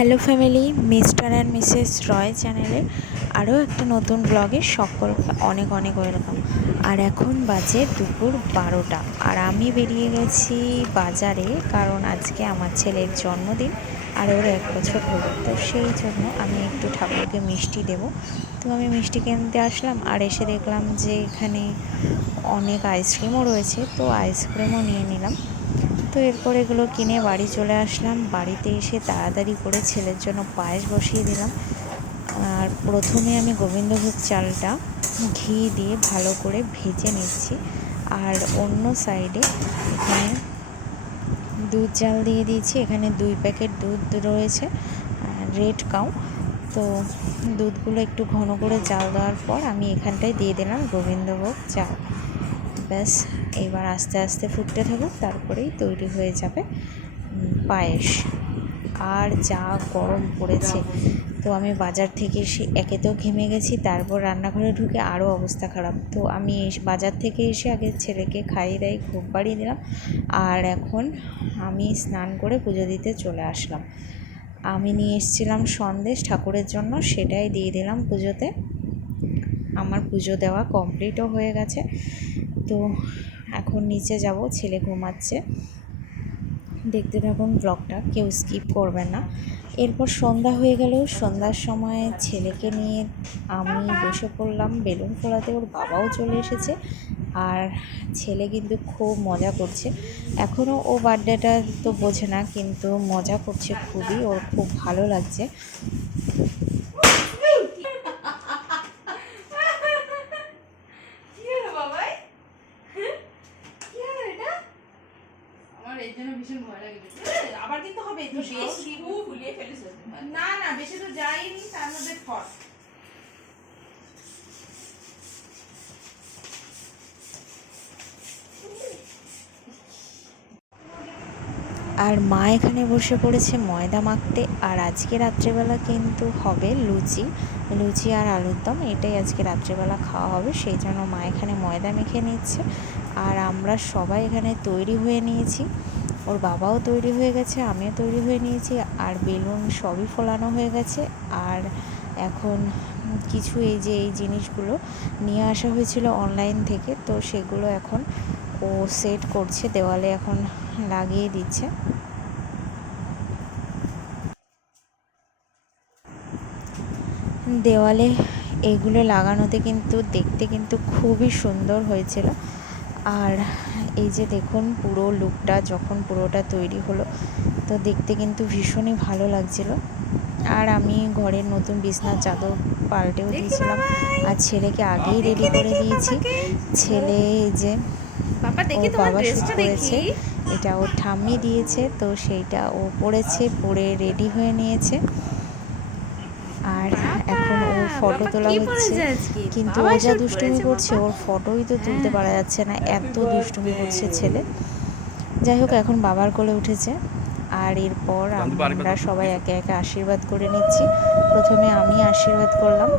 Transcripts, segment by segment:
Hello family mister and Mrs Roy চ্যানেলের আরও একটা নতুন ব্লগে সকলকে অনেক অনেক ওয়েলকাম আর এখন বাজে দুপুর বারোটা। আর আমি বেরিয়ে গেছি বাজারে, কারণ আজকে আমার ছেলের জন্মদিন আর ওর এক বছর হলো। তো সেই জন্য আমি একটু ঠাকুরকে মিষ্টি দেব। তো আমি মিষ্টি কিনতে আসলাম আর এসে দেখলাম যে এখানে অনেক আইসক্রিমও রয়েছে। তো আইসক্রিমও নিয়ে নিলাম। তো এরপর এগুলো কিনে বাড়ি চলে আসলাম। বাড়িতে এসে তাড়াতাড়ি করে ছেলের জন্য পায়েস বসিয়ে দিলাম। আর প্রথমে আমি গোবিন্দভোগ চালটা ঘি দিয়ে ভালো করে ভেজে নিচ্ছি। আর অন্য সাইডে এখানে দুধ জাল দিয়ে দিয়েছি। এখানে দুই প্যাকেট দুধ রয়েছে, রেড কাউ। তো দুধগুলো একটু ঘন করে জাল দেওয়ার পর আমি এখানটায় দিয়ে দিলাম গোবিন্দভোগ চাল। ব্যাস, এবার আস্তে আস্তে ফুটতে থাকুক, তারপরেই তৈরি হয়ে যাবে পায়েস। আর যা গরম পড়েছে। তো আমি বাজার থেকে এসে একে তো ঘেমে গেছি, তারপর রান্নাঘরে ঢুকে আরও অবস্থা খারাপ। তো আমি বাজার থেকে এসে আগে ছেলেকে খাইয়ে দাই খুব বাড়িয়ে দিলাম। আর এখন আমি স্নান করে পুজো দিতে চলে আসলাম। আমি নিয়ে এসেছিলাম সন্দেশ, ঠাকুরের জন্য সেটাই দিয়ে দিলাম পুজোতে। আমার পুজো দেওয়া কমপ্লিটও হয়ে গেছে। তো এখন নিচে যাব, ছেলে ঘুমাচ্ছে। দেখতে থাকুন ব্লগটা কেউ স্কিপ করবেন না। এরপর সন্ধ্যা হয়ে গেল, সন্ধ্যার সময় ছেলেকে নিয়ে আমি বসে পড়লাম, বেলুন ফোলাতে ওর বাবাও চলে এসেছে। আর ছেলে কিন্তু খুব মজা করছে। এখনও ও বার্থডেটা তো বোঝে না, কিন্তু মজা করছে খুবই, ওর খুব ভালো লাগছে। এর জন্য ভীষণ ভয় লাগে আবার কিন্তু হবে তো বেশি ফুলিয়ে ফেলিস না না বেশি তো যাইনি তার মধ্যে ফট আর মা এখানে বসে পড়েছে ময়দা মাখতে। আর আজকে রাত্রেবেলা কিন্তু হবে লুচি। লুচি আর আলুর দম, এটাই আজকে রাত্রেবেলা খাওয়া হবে। সেই জন্য মা এখানে ময়দা মেখে নিচ্ছে। আর আমরা সবাই এখানে তৈরি হয়ে নিয়েছি। ওর বাবাও তৈরি হয়ে গেছে, আমিও তৈরি হয়ে নিয়েছি। আর বেলুন সবই ফোলানো হয়ে গেছে। আর এখন কিছু এই যে এই জিনিসগুলো নিয়ে আসা হয়েছিল অনলাইন থেকে, তো সেগুলো এখন ও সেট করছে, দেওয়ালে এখন লাগিয়ে দিচ্ছে। দেওয়ালে এগুলো লাগানোতে কিন্তু, দেখতে কিন্তু খুবই সুন্দর হয়েছিল। আর এই যে দেখুন, পুরো লুকটা যখন পুরোটা তৈরি হলো, তো দেখতে কিন্তু ভীষণই ভালো লাগছিল। আর আমি ঘরের নতুন বিছনার চাদর পাল্টেও দিয়েছিলাম। আর ছেলেকে আগেই রেডি করে দিয়েছি। ছেলে এই যে বাবা ও বাবা শুট করেছে এটা ওর ঠাম্মি দিয়েছে তো সেইটা ও পড়েছে পরে রেডি হয়ে নিয়েছে। আর এখন ওর ফটো তোলা হচ্ছে। কিন্তু ও যা দুষ্টুমি করছে ওর ফটোই তো তুলতে পারা যাচ্ছে না এত দুষ্টুমি করছে ছেলে। যাই হোক এখন বাবার কোলে উঠেছে। আর এরপর আমরা সবাই একে একে আশীর্বাদ করে নিচ্ছি। প্রথমে আমি আশীর্বাদ করলাম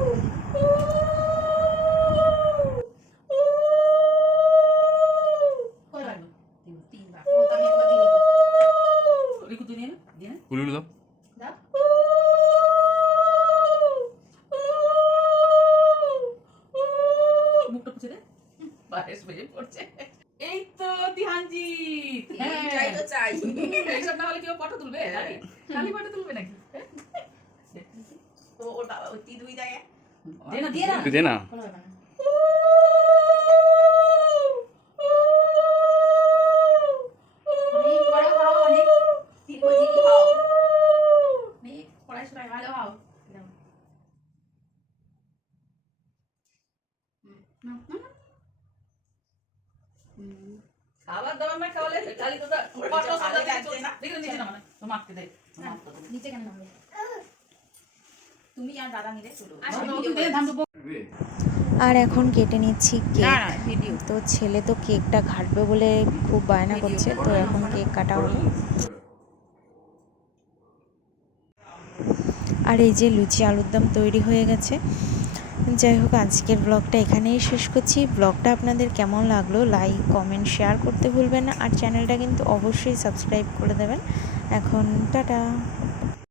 উলু উলু দাও মুখটা পুছে দে বারেস বেজে পড়ছে এই তো তিহানজিৎ চাই এইসব না হলে কেউ ফটো তুলবে? খালি ফটো তুলবে নাকি? ও ওর বাবা ওই দুই দেয়। দে না। দে না খাবার দাবার না খাওয়ালে? খালি তো ভালো লাগছে না। দেখে নিচে না মানে তো মাপতে দে। মাপতে দে। নিচে কেন নামবে? তুমি আর দাদা মিলে দেবো আর এখন কেটে নিচ্ছি কেক। তো ছেলে তো কেকটা ঘাটবে বলে খুব বায়না করছে তো এখন কেক কাটা হলো আর এই যে লুচি আলুর দম তৈরি হয়ে গেছে। যাই হোক, আজকের ব্লগটা এখানেই শেষ করছি। ব্লগটা আপনাদের কেমন লাগল লাইক কমেন্ট শেয়ার করতে ভুলবেন না। আর চ্যানেলটা কিন্তু অবশ্যই সাবস্ক্রাইব করে দেবেন। এখন টাটা।